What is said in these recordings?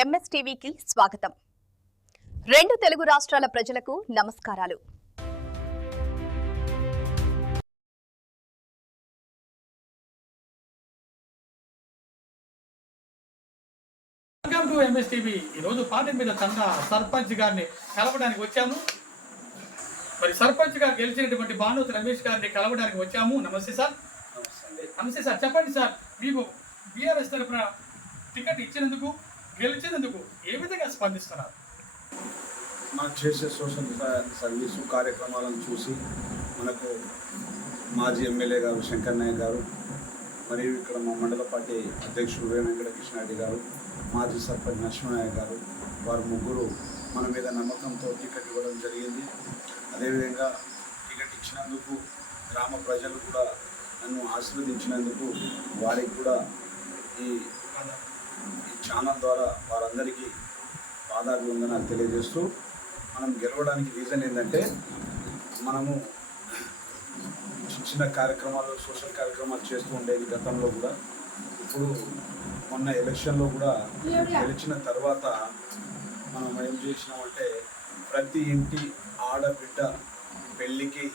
ఎంఎస్టీవీకి స్వాగతం. రెండు తెలుగు రాష్ట్రాల ప్రజలకు నమస్కారాలు. Welcome to MSTV. ఈరోజు పార్టీ మీద చందా సర్పంచ్ గారిని కలవడానికి వచ్చాము. మరి సర్పంచ్ గా గెలిచినటువంటి భానుతి రమేష్ గారిని కలవడానికి వచ్చాము. నమస్తే సార్. నమస్తే సార్. చెప్పండి సార్, మీకు బీఆర్ఎస్ తరఫున టికెట్ ఇచ్చినందుకు, గెలిచినందుకు ఏ విధంగా స్పందిస్తున్నారు? మనం చేసే సోషల్ సర్వీసు కార్యక్రమాలను చూసి మనకు మాజీ ఎమ్మెల్యే గారు శంకర్ నాయక్ గారు, మరియు ఇక్కడ మా మండల పార్టీ అధ్యక్షుడు వెంకటకృష్ణారెడ్డి గారు, మాజీ సర్పంచ్ నరసింహనాయక్ గారు, వారు ముగ్గురు మన మీద నమ్మకంతో టికెట్ ఇవ్వడం జరిగింది. అదేవిధంగా టికెట్ ఇచ్చినందుకు గ్రామ ప్రజలు కూడా నన్ను ఆశీర్వదించినందుకు వారికి కూడా ఈ ఛానల్ ద్వారా వారందరికీ పాదాభివందనాలు తెలియజేస్తూ, మనం గెలవడానికి రీజన్ ఏంటంటే మనము చిన్న కార్యక్రమాలు, సోషల్ కార్యక్రమాలు చేస్తూ ఉండేది గతంలో కూడా. ఇప్పుడు మొన్న ఎలక్షన్లో కూడా గెలిచిన తర్వాత మనం ఏం చేసినామంటే ప్రతి ఇంటి ఆడబిడ్డ పెళ్ళికి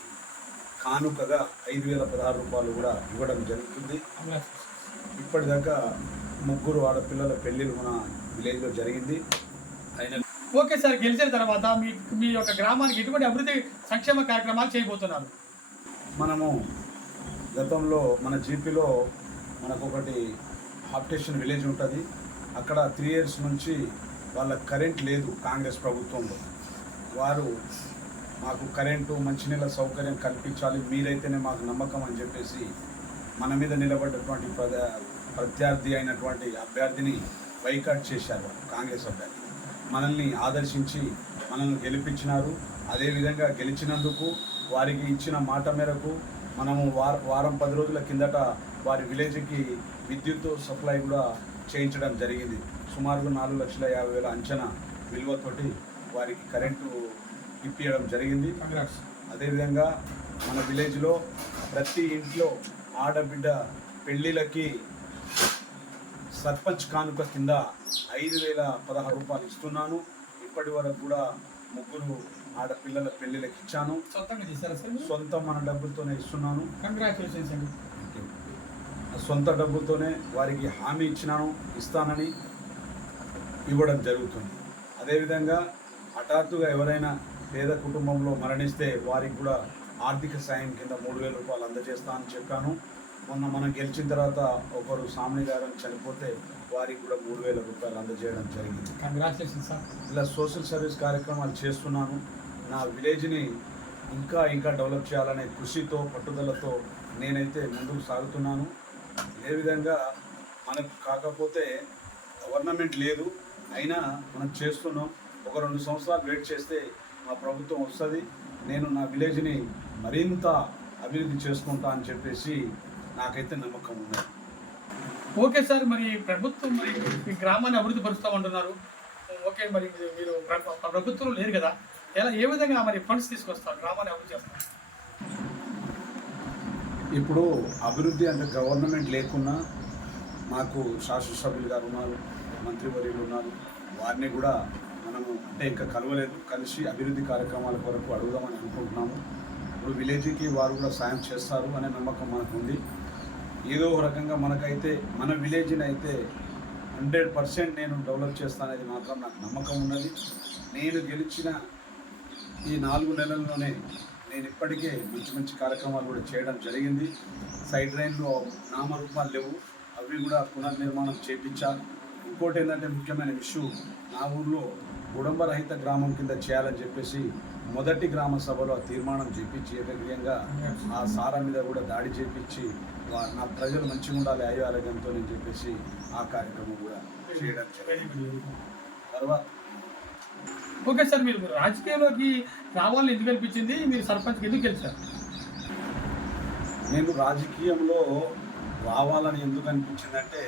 కానుకగా 5,016 రూపాయలు కూడా ఇవ్వడం జరుగుతుంది. ఇప్పటిదాకా 3 ఆడపిల్లల పెళ్ళిళ్ళు మన విలేజ్లో జరిగింది. ఓకే సార్, గెలిచిన తర్వాత మీ యొక్క గ్రామానికి ఎటువంటి అభివృద్ధి సంక్షేమ కార్యక్రమాలు చేయబోతున్నారు? మనము గతంలో మన జీపీలో మనకు ఒకటి హాప్టేషన్ విలేజ్ ఉంటుంది. అక్కడ 3 years నుంచి వాళ్ళ కరెంట్ లేదు. కాంగ్రెస్ ప్రభుత్వంలో వారు మాకు కరెంటు, మంచినీళ్ళ సౌకర్యం కల్పించాలి, మీరైతేనే మాకు నమ్మకం అని చెప్పేసి మన మీద నిలబడ్డటువంటి ప్రత్యర్థి అయినటువంటి అభ్యర్థిని బైకాట్ చేశారు. కాంగ్రెస్ అభ్యర్థి మనల్ని ఆదర్శించి మనల్ని గెలిపించినారు. అదేవిధంగా గెలిచినందుకు వారికి ఇచ్చిన మాట మేరకు మనము వారం 10 రోజుల కిందట వారి విలేజ్కి విద్యుత్ సప్లై కూడా చేయించడం జరిగింది. సుమారుగా 4,50,000 అంచనా విలువతోటి వారికి కరెంటు ఇప్పించడం జరిగింది. అదేవిధంగా మన విలేజ్లో ప్రతి ఇంట్లో ఆడబిడ్డ పెళ్ళిళ్ళకి సర్పంచ్ కానుక కింద 5,016 రూపాయలు ఇస్తున్నాను. ఇప్పటి వరకు కూడా 3 ఆడపిల్లల పెళ్ళిళ్ళకి ఇచ్చాను. సొంత మన డబ్బులతోనే ఇస్తున్నాను. కంగ్రాచులేషన్స్ అండి. సొంత డబ్బులతోనే వారికి హామీ ఇస్తానని ఇవ్వడం జరుగుతుంది. అదేవిధంగా హఠాత్తుగా ఎవరైనా పేద కుటుంబంలో మరణిస్తే వారికి కూడా ఆర్థిక సాయం కింద 3,000 రూపాయలు అందజేస్తానని చెప్పాను. మొన్న మనం గెలిచిన తర్వాత ఒకరు సామాన్య గారు చనిపోతే వారికి కూడా 3,000 రూపాయలు అందజేయడం జరిగింది. Congratulations sir. ఇలా సోషల్ సర్వీస్ కార్యక్రమాలు చేస్తున్నాను. నా విలేజ్ని ఇంకా డెవలప్ చేయాలనే కృషితో, పట్టుదలతో నేనైతే ముందుకు సాగుతున్నాను. ఏ విధంగా మనకు కాకపోతే గవర్నమెంట్ లేదు, అయినా మనం చేస్తున్నాం. ఒక 2 సంవత్సరాలు వెయిట్ చేస్తే మా ప్రభుత్వం వస్తుంది. నేను నా విలేజ్ని మరింత అభివృద్ధి చేసుకుంటా అని చెప్పేసి నాకైతే నమ్మకం ఉంది. ఓకే సార్, మరి ప్రభుత్వం మరి ఈ గ్రామాన్ని అభివృద్ధి పరుస్తామంటున్నారు. ఓకే, మరి మీరు ప్రభుత్వం లేరు కదా, ఏ విధంగా మరి ఫండ్స్ తీసుకొస్తారు, గ్రామాన్ని అభివృద్ధి చేస్తారు? ఇప్పుడు అభివృద్ధి అంటే గవర్నమెంట్ లేకున్నా మాకు శాసనసభ్యులు గారు ఉన్నారు, మంత్రివర్యులు ఉన్నారు. వారిని కూడా మనము అంటే ఇంకా కలవలేదు, కలిసి అభివృద్ధి కార్యక్రమాల కొరకు అడుగుదామని అనుకుంటున్నాము. ఇప్పుడు విలేజ్కి వారు కూడా సాయం చేస్తారు అనే నమ్మకం మనకు ఉంది. ఏదో ఒక రకంగా మనకైతే మన విలేజ్ని అయితే 100% నేను డెవలప్ చేస్తాననేది మాత్రం నాకు నమ్మకం ఉన్నది. నేను గెలిచిన ఈ 4 నెలల్లోనే నేను ఇప్పటికే మంచి కార్యక్రమాలు కూడా చేయడం జరిగింది. సైడ్ రైన్లో నామరూపాలు లేవు, అవి కూడా పునర్నిర్మాణం చేయించాలి. ఇంకోటి ఏంటంటే ముఖ్యమైన విషయం, నా ఊర్లో కుటుంబరహిత గ్రామం కింద చేయాలని చెప్పేసి మొదటి గ్రామ సభలో తీర్మానం చేయించి ఏకగ్రీయంగా ఆ సారా మీద కూడా దాడి చేయించి నా ప్రజలు మంచిగా ఉండాలి ఆరోగ్యంతో అని చెప్పేసి ఆ కార్యక్రమం కూడా చేయడం జరిగింది. తర్వాత ఓకే సార్, మీరు రాజకీయంలోకి రావాలని ఎందుకు అనిపించింది? మీరు సర్పంచ్కి ఎందుకు గెలిచారు? నేను రాజకీయంలో రావాలని ఎందుకు అనిపించిందంటే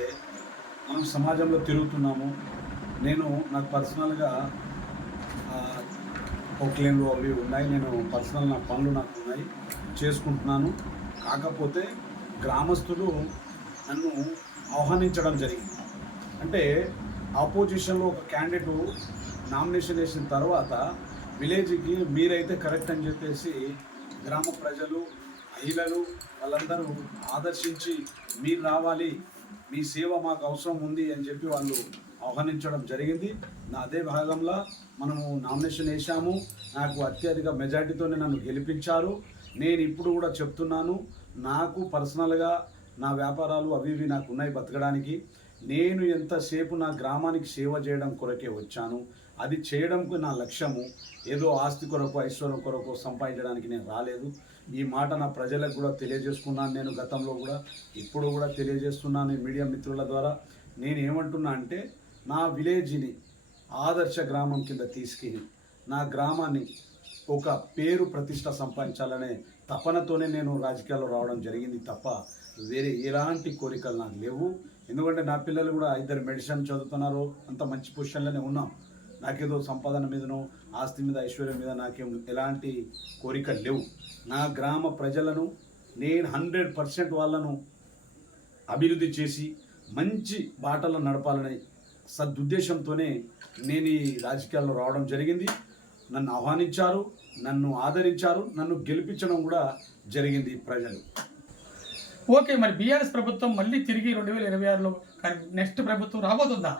మనం సమాజంలో తిరుగుతున్నాము. నాకు పర్సనల్గా పోక్లేన్లు అవి ఉన్నాయి, నేను పర్సనల్ నా పనులు నాకు ఉన్నాయి, చేసుకుంటున్నాను. కాకపోతే గ్రామస్తులు నన్ను ఆహ్వానించడం జరిగింది. అంటే ఆపోజిషన్లో ఒక క్యాండిడేట్ నామినేషన్ వేసిన తర్వాత విలేజ్కి మీరైతే కరెక్ట్ అని చెప్పేసి గ్రామ ప్రజలు మహిళలు వాళ్ళందరూ ఆదర్శించి మీరు రావాలి, మీ సేవ మాకు అవసరం ఉంది అని చెప్పి వాళ్ళు ఆహ్వానించడం జరిగింది. అదే భాగంలో మనము నామినేషన్ వేసాము. నాకు అత్యధిక మెజార్టీతోనే నన్ను గెలిపించారు. నేను ఇప్పుడు కూడా చెప్తున్నాను, నాకు పర్సనల్గా నా వ్యాపారాలు అవి ఇవి నాకు ఉన్నాయి బతకడానికి. నేను ఎంతసేపు నా గ్రామానికి సేవ చేయడం కొరకే వచ్చాను. అది చేయడంకు నా లక్ష్యము. ఏదో ఆస్తి కొరకు ఐశ్వర్యం కొరకు సంపాదించడానికి నేను రాలేదు. ఈ మాట నా ప్రజలకు కూడా తెలియజేసుకున్నాను. నేను గతంలో కూడా ఇప్పుడు కూడా తెలియజేస్తున్నాను ఈ మీడియా మిత్రుల ద్వారా. నేను ఏమంటున్నా అంటే, నా విలేజ్ని ఆదర్శ గ్రామం కింద తీసుకెళ్ళి నా గ్రామాన్ని ఒక పేరు ప్రతిష్ట సంపాదించాలనే తపనతోనే నేను రాజకీయాల్లో రావడం జరిగింది తప్ప వేరే ఎలాంటి కోరికలు నాకు లేవు. ఎందుకంటే నా పిల్లలు కూడా 2 మెడిసిన్ చదువుతున్నారు, అంత మంచి పొజిషన్లోనే ఉన్నాం. నాకేదో సంపాదన మీదనో ఆస్తి మీద ఐశ్వర్యం మీద నాకేం ఎలాంటి కోరికలు లేవు. నా గ్రామ ప్రజలను నేను 100% వాళ్ళను అభివృద్ధి చేసి మంచి బాటలో నడపాలనే సదుద్దేశంతోనే నేను ఈ రాజకీయాల్లో రావడం జరిగింది. నన్ను ఆహ్వానించారు, నన్ను ఆదరించారు, నన్ను గెలిపించడం కూడా జరిగింది ప్రజలు. ఓకే, మరి బీఆర్ఎస్ ప్రభుత్వం మళ్ళీ తిరిగి 2026లో నెక్స్ట్ ప్రభుత్వం రాబోతుందా?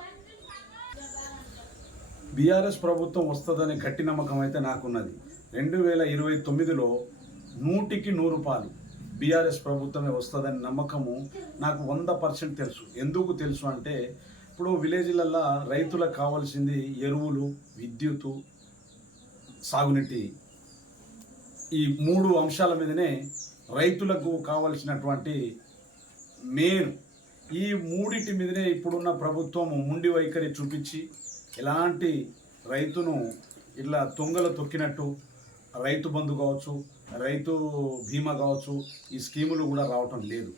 బీఆర్ఎస్ ప్రభుత్వం వస్తుందనే గట్టి నమ్మకం అయితే నాకున్నది. 2029లో 100కి 100 రూపాయలు బీఆర్ఎస్ ప్రభుత్వమే వస్తుందనే నమ్మకము నాకు 100% తెలుసు. ఎందుకు తెలుసు అంటే, ఇప్పుడు విలేజ్లల్లో రైతులకు కావాల్సింది ఎరువులు, విద్యుత్తు, సాగునీటి, ఈ 3 అంశాల మీదనే రైతులకు కావలసినటువంటి మెయిన్ ఈ 3 మీదనే ఇప్పుడున్న ప్రభుత్వం ముండి వైఖరి చూపించి ఎలాంటి రైతును ఇట్లా తొంగలు తొక్కినట్టు రైతు బంధు కావచ్చు, రైతు బీమా కావచ్చు, ఈ స్కీములు కూడా రావటం లేదు.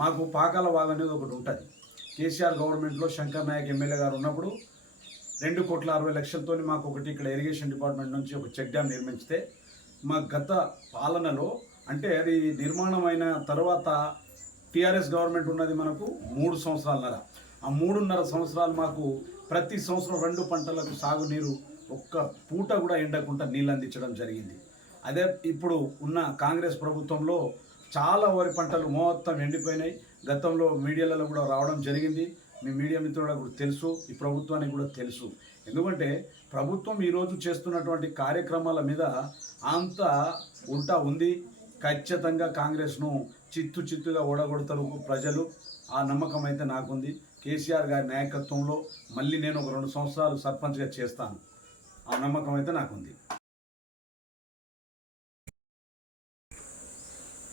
మాకు పాకాల వాగు అనేది ఒకటి ఉంటుంది. కేసీఆర్ గవర్నమెంట్లో శంకర్ నాయక్ ఎమ్మెల్యే గారు ఉన్నప్పుడు 2,60,00,000తో మాకు ఒకటి ఇక్కడ ఇరిగేషన్ డిపార్ట్మెంట్ నుంచి ఒక చెక్ డ్యామ్ నిర్మించితే, మా గత పాలనలో అంటే అది నిర్మాణమైన తర్వాత టీఆర్ఎస్ గవర్నమెంట్ ఉన్నది మనకు 3 సంవత్సరాలన్నర. ఆ 3.5 సంవత్సరాలు మాకు ప్రతి సంవత్సరం 2 పంటలకు సాగునీరు ఒక్క పూట కూడా ఎండకుండా నీళ్ళు అందించడం జరిగింది. అదే ఇప్పుడు ఉన్న కాంగ్రెస్ ప్రభుత్వంలో చాలా వరి పంటలు మొత్తం ఎండిపోయినాయి. గతంలో మీడియాలలో కూడా రావడం జరిగింది. మీ మీడియా మిత్రులకు కూడా తెలుసు, ఈ ప్రభుత్వానికి కూడా తెలుసు. ఎందుకంటే ప్రభుత్వం ఈరోజు చేస్తున్నటువంటి కార్యక్రమాల మీద అంత ఉల్టా ఉంది. ఖచ్చితంగా కాంగ్రెస్ను చిత్తుగా ఓడగొడతారు ప్రజలు. ఆ నమ్మకం అయితే నాకుంది. కేసీఆర్ గారి నాయకత్వంలో మళ్ళీ నేను ఒక 2 సంవత్సరాలు సర్పంచ్గా చేస్తాను. ఆ నమ్మకం అయితే నాకుంది.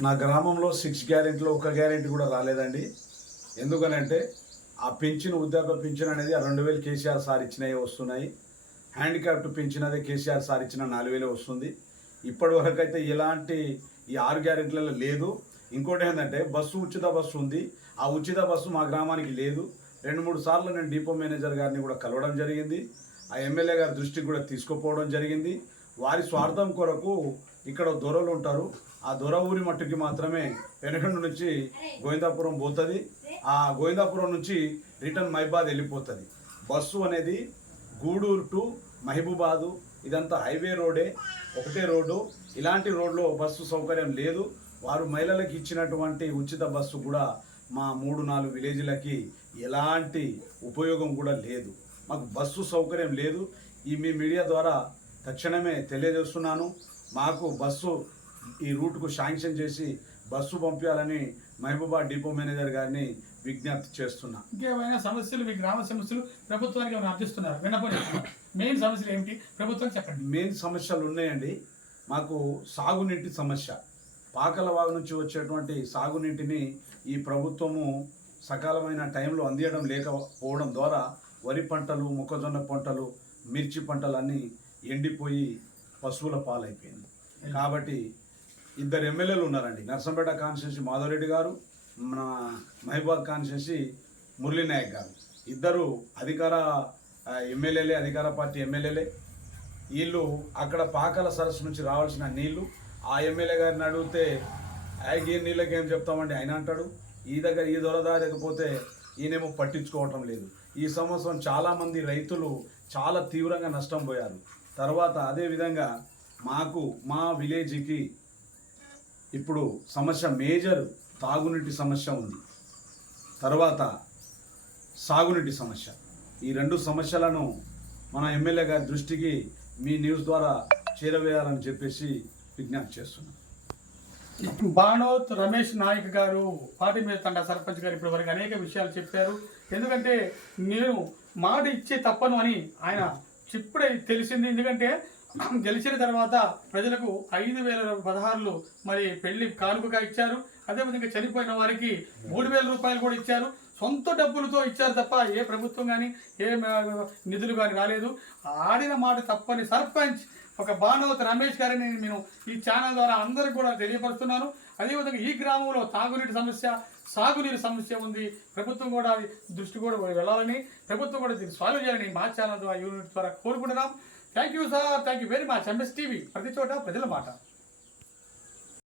నా గ్రామంలో 6 గ్యారెంటీలో 1 గ్యారెంటీ కూడా రాలేదండి. ఎందుకనంటే ఆ పెన్షన్, వృద్ధాప్య పెన్షన్ అనేది 2,000 కేసీఆర్ సార్ ఇచ్చినవి వస్తున్నాయి. హ్యాండిక్యాప్ట్ పెన్షన్ అదే కేసీఆర్ సార్ ఇచ్చిన 4,000 వస్తుంది. ఇప్పటి వరకు అయితే ఎలాంటి ఈ 6 గ్యారెంటీలలో లేదు. ఇంకోటి ఏంటంటే ఉచిత బస్సు ఉంది. ఆ ఉచిత బస్సు మా గ్రామానికి లేదు. 2-3 సార్లు నేను డిపో మేనేజర్ గారిని కూడా కలవడం జరిగింది. ఆ ఎమ్మెల్యే గారి దృష్టికి కూడా తీసుకుపోవడం జరిగింది. వారి స్వార్థం కొరకు ఇక్కడ దొరలు ఉంటారు. ఆ దొర ఊరి మట్టుకి మాత్రమే పెనగండు నుంచి గోవిందాపురం పోతుంది. ఆ గోవిందాపురం నుంచి రిటర్న్ మహిబాద్ వెళ్ళిపోతుంది. బస్సు అనేది గూడూరు టు మహబూబాదు ఇదంతా హైవే రోడే, ఒకటే రోడ్డు. ఇలాంటి రోడ్లో బస్సు సౌకర్యం లేదు. వారు మహిళలకు ఇచ్చినటువంటి ఉచిత బస్సు కూడా మా 3-4 విలేజ్లకి ఎలాంటి ఉపయోగం కూడా లేదు. మాకు బస్సు సౌకర్యం లేదు. ఈ మీ మీడియా ద్వారా తక్షణమే తెలియజేస్తున్నాను. మాకు బస్సు ఈ రూట్కు శాంక్షన్ చేసి బస్సు పంపించాలని మహబూబాద్ డిపో మేనేజర్ గారిని విజ్ఞప్తి చేస్తున్నా. ఇంకేమైనా సమస్యలు, మీ గ్రామ సమస్యలు ప్రభుత్వానికి ఏమైనా అర్థిస్తున్నారు? వినపోయి మెయిన్ సమస్యలు ఏమిటి ప్రభుత్వం చెప్పండి. మెయిన్ సమస్యలు ఉన్నాయండి. మాకు సాగునీటి సమస్య. పాకల వాగు నుంచి వచ్చేటువంటి సాగునీటిని ఈ ప్రభుత్వము సకాలమైన టైంలో అందించడం లేకపోవడం ద్వారా వరి పంటలు, మొక్కజొన్న పంటలు, మిర్చి పంటలు అన్నీ ఎండిపోయి పశువుల పాలైపోయింది. కాబట్టి 2 ఎమ్మెల్యేలు ఉన్నారండి. నర్సంపేట కాన్స్టిట్యున్సీ మాధవరెడ్డి గారు, మన మహబూబాద్ కాన్స్టిట్యున్సీ మురళీ నాయక్ గారు. 2 అధికార ఎమ్మెల్యేలే, అధికార పార్టీ ఎమ్మెల్యేలే. వీళ్ళు అక్కడ పాకాల సరస్సు నుంచి రావాల్సిన నీళ్లు ఆ ఎమ్మెల్యే గారిని అడిగితే ఈ నీళ్ళకి ఏం చెప్తామండి ఆయన అంటాడు. ఈ దొరదారకపోతే ఈయనేమో పట్టించుకోవటం లేదు. ఈ సంవత్సరం చాలామంది రైతులు చాలా తీవ్రంగా నష్టం పోయారు. తర్వాత అదేవిధంగా మాకు మా విలేజ్కి ఇప్పుడు సమస్య మేజర్ తాగునీటి సమస్య ఉంది, తర్వాత సాగునీటి సమస్య. ఈ రెండు సమస్యలను మన ఎమ్మెల్యే గారి దృష్టికి మీ న్యూస్ ద్వారా చేరవేయాలని చెప్పేసి విజ్ఞప్తి చేస్తున్నాం. బానోత్ రమేష్ నాయక్ గారు పార్టీ మీద తండా సర్పంచ్ గారు ఇప్పటి వరకు అనేక విషయాలు చెప్పారు. ఎందుకంటే నేను మాట ఇచ్చే తప్పను అని ఆయన ఇప్పుడే తెలిసింది. ఎందుకంటే గెలిచిన తర్వాత ప్రజలకు 5,016 మరి పెళ్లి కానుకగా ఇచ్చారు. అదేవిధంగా చనిపోయిన వారికి 3,000 రూపాయలు కూడా ఇచ్చారు. సొంత డబ్బులతో ఇచ్చారు తప్ప ఏ ప్రభుత్వం కానీ ఏ నిధులు కానీ రాలేదు. ఆడిన మాట తప్పని సర్పంచ్ ఒక బానోత్ రమేష్ గారిని నేను ఈ ఛానల్ ద్వారా అందరికి కూడా తెలియపరుస్తున్నాను. అదేవిధంగా ఈ గ్రామంలో తాగునీటి సమస్య, సాగునీరు సమస్య ఉంది. ప్రభుత్వం కూడా దృష్టి కూడా వెళ్ళాలని, ప్రభుత్వం కూడా దీన్ని సాల్వ్ చేయాలని మా ఛానల్ ద్వారా యూనిట్ ద్వారా కోరుకుంటున్నాం. Thank you sir, thank you very much. MS TV, ప్రతి చోట ప్రజల మాట.